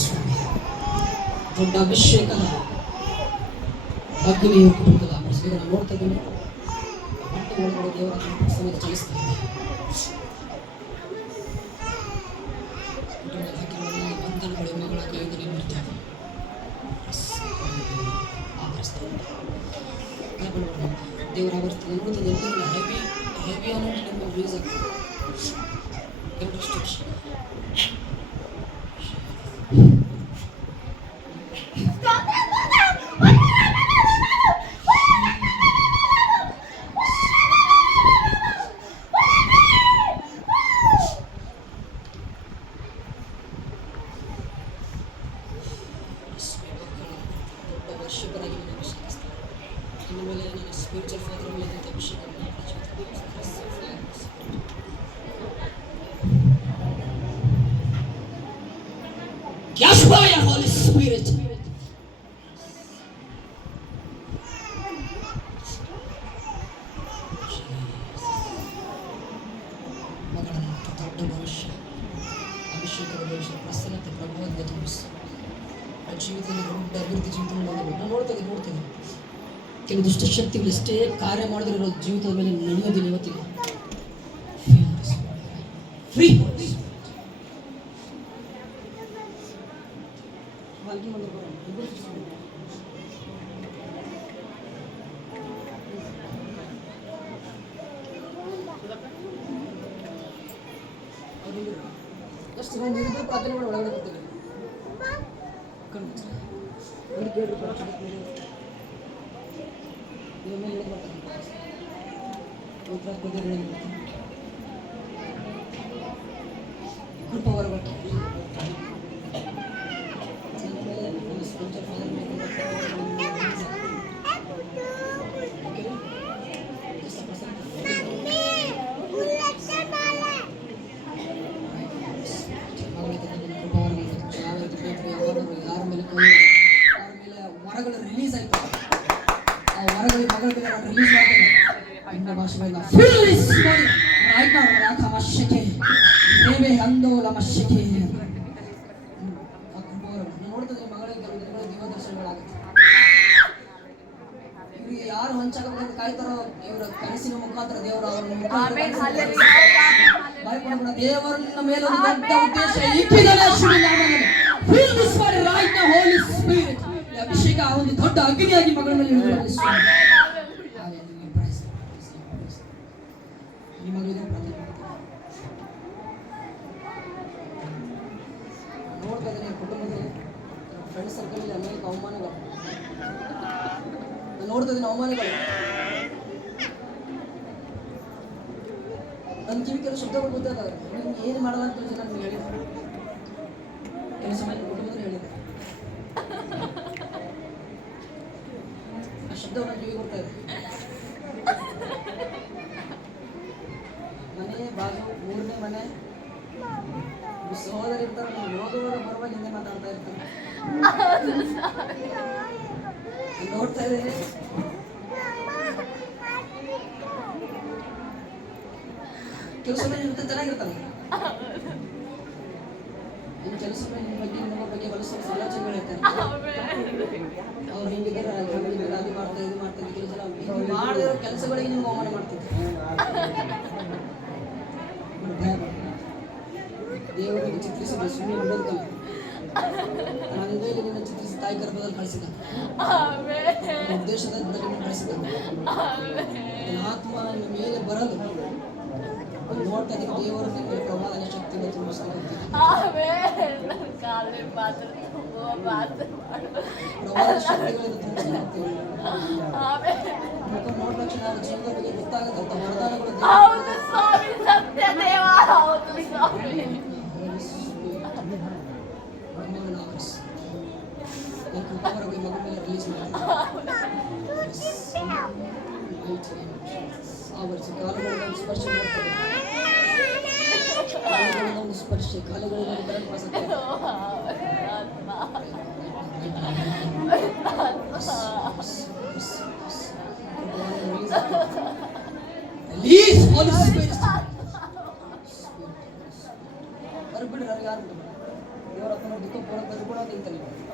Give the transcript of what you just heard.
ಸ್ವಾಮಿ. ದೊಡ್ಡ ಅಭಿಷೇಕದ ಅಗ್ನಿಯು ಕುಟುಂಬದ ನೋಡ್ತಾ ಇದ್ದೀನಿ. ಒಳಗಡೆ ದೇವರ ಸಮೇತ ಚಲಿಸ್ತಾ ಇದೆ. ಕುಟುಂಬದ ಹಾಕಿರುವ ಬಂಧನಗಳು ಮಗಳ ಕೈಯಿಂದ ನಿಂತಿರ್ತವೆ. ದೇವರ ಆವರ್ತನೆ ನೋಡ್ತದೆ. ಹೆವಿ ಹೆವಿ ಅನ್ನೋದು ನಿಮ್ಮ ರಿಲೀಸ್ ಆಗ್ತದೆ. ವರ್ಷಕರಾಗಿ ನಾನು ಅಭಿಷೇಕಿಸ್ತೇನೆ. ಇನ್ನು ಮೇಲೆ ನನ್ನ ಸ್ಪಿರಿಚುವಲ್ ಫಾದರ್ ಮೇಲೆ ಅಭಿಷೇಕವನ್ನು Yes, fire, Holy Spirit. ಮಗಳ ದೊಡ್ಡ ಭವಿಷ್ಯ, ಅಭಿಷೇಕದ ಭವಿಷ್ಯ, ಪ್ರಸನ್ನತೆ, ಪ್ರಭುತ್ವ ತೋರಿಸಿ ಜೀವಿತದಲ್ಲಿ ದೊಡ್ಡ ಅಭಿವೃದ್ಧಿ ಜೀವಿತದಲ್ಲಿ ನಾನು ನೋಡ್ತೇನೆ. ಕೆಲವು ದುಷ್ಟ ಶಕ್ತಿಗಳು ಎಷ್ಟೇ ಕಾರ್ಯ ಮಾಡಿದ್ರೆ ಜೀವಿತದ ಮೇಲೆ ನಡೆಯೋದಿಲ್ಲ. ಇವತ್ತಿಗೆ ಫ್ರೀ ಎಷ್ಟು ಜನ ಪ್ರಾರ್ಥನೆ ಮಾಡಿ ಒಳಗಡೆ ಬರ್ತಾರೆ. ವರಗಳು ರಿಲೀಸ್ ಆಯ್ತು. ಆ ವರಗಳು ಮಗಳ ಮೇಲೆ ರಿಲೀಸ್ ಮಾಡ್ತಾರೆ. ಇನ್ನ ಭಾಷೆಗಳಿಂದ ನೋಡ್ತಿದ್ರೆ ಮಗಳಿಗೆ ದೇವದರ್ಶನಗಳಾಗುತ್ತೆ. ಇವರಿಗೆ ಯಾರು ಹೊಂಚಾಗಬೇಕಂತ ಕಾಯ್ತಾರೋ ಇವರ ಕನಸಿನ ಮುಖಾಂತರ ದೇವರ ದೇವರನ್ನ ಮೇಲೆ ದೊಡ್ಡ ಉದ್ದೇಶ ಅಭಿಷೇಕ ಒಂದು ದೊಡ್ಡ ಅಗ್ನಿಯಾಗಿ ಮಗಳ ಮೇಲೆ ನೋಡ್ತಾ ಇದ್ದೀನಿ. ಕುಟುಂಬದಲ್ಲಿ ಫ್ರೆಂಡ್ ಸರ್ಕಲ್ ಅನೇಕ ಅವಮಾನಗಳು ನೋಡ್ತಾ ಇದ್ದೀನಿ. ಅವಮಾನಗಳು ನನ್ನ ಕಿವಿ ಕೆಲವು ಶಬ್ದಗಳು ಗೊತ್ತಾಗ ನಿಮ್ಗೆ ಏನು ಮಾಡಲ್ಲ ಅಂತ ನಾನು ಹೇಳಿದ್ದೆ. ಕೆಲಸ ಮಾಡಿ ಕುಟುಂಬದಲ್ಲಿ ಹೇಳಿದ್ದೆ. ಆ ಶಬ್ದವನ್ನು ಕಿವಿ ಕೊಡ್ತಾ ಇದೆ. ಮನೆ ಬಾಜು 3ನೇ ಮನೆ ಸಹೋದರಿ ಇರ್ತಾರೆ. ನೀವು ಹೋಗುವಾಗ ಬರುವಾಗ ಹಿಂದೆ ಮಾತಾಡ್ತಾ ಇರ್ತಾರೆ. ನೋಡ್ತಾ ಇದ್ದೀನಿ. ಕೆಲಸ ಇರುತ್ತೆ, ಚೆನ್ನಾಗಿರ್ತಾನೆ. ಇನ್ನು ಕೆಲಸ ನಿಮ್ಮ ಬಗ್ಗೆ ನಿಮ್ಮ ಬಗ್ಗೆ ಹೊಲಸ ಆಲೋಚನೆಗಳು ಹೇಳ್ತಾರೆ. ಅವ್ರು ಹಿಂಗಿದ್ದಾರೆ, ಅದು ಮಾಡ್ತಾರೆ, ಇದು ಮಾಡ್ತಾರೆ. ಕೆಲಸ ಮಾಡಿರೋ ಕೆಲಸಗಳಿಗೆ ನಿಮ್ಗೆ ಅವಮಾನ ಮಾಡ್ತಿದ್ದೆ. ದೇವರಿಗೆ ಚಿತ್ರಿಸಿದ ಸುಮ್ಮನೆ ನೋಡೋದಲ್ಲ. ನಾನು ಇಲ್ಲಿ ನಿನ್ನ ಚಿತ್ರಿಸಿ ತಾಯಿ ಗರ್ಭದಲ್ಲಿ ಕಳಿಸಿದ ಉದ್ದೇಶದಿಂದ ಕಳಿಸಿದ ಆತ್ಮ ನಿಮ್ಮ ಮೇಲೆ ಬರಲು ನೋಡ್ತಾ ಇದ್ದೀನಿ. ದೇವರ ಮೇಲೆ ಪ್ರವಾದನ ಶಕ್ತಿಯನ್ನು ತುಂಬಿಸ್ತಾರೆ. ಪ್ರವಾದ ಶಕ್ತಿಗಳಿಂದ ತುಂಬಿಸ್ತಾರೆ. ಮುಖ ನೋಡಿದ ತಕ್ಷಣ ಅವ್ರ ಜೀವನದ ಬಗ್ಗೆ ಗೊತ್ತಾಗುತ್ತೆ. ಅಂತ ವರದಾನಗಳು ಮಗು ಮೇಲೆ ರಿಲೀಸ್ ಮಾಡ್ತಾರೆ. ಆವರಿಸಿ ಕಾಲುಗಳನ್ನು ಸ್ಪರ್ಶ ಮಾಡ್ತಾರೆ. ಕಾಲುಗಳನ್ನು ಸ್ಪರ್ಶ, ಕಾಲುಗಳನ್ನು